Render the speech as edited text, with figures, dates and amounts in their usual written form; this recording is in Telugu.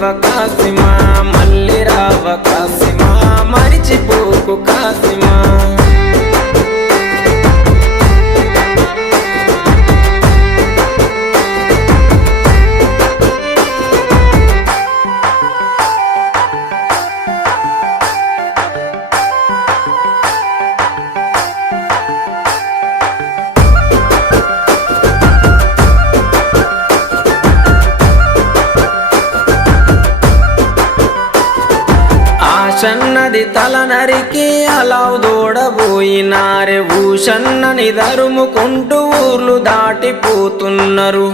మరిచిపోతివ కాసిమా, మళ్ళీ రావ కాసిమా, మరిచిపోకు కాసిమా. ఆశన్నది తల నరికి అలావు దూడబోయినారే, ఊషన్నని దరుముకుంటూ ఊర్లు దాటిపోతున్నారు.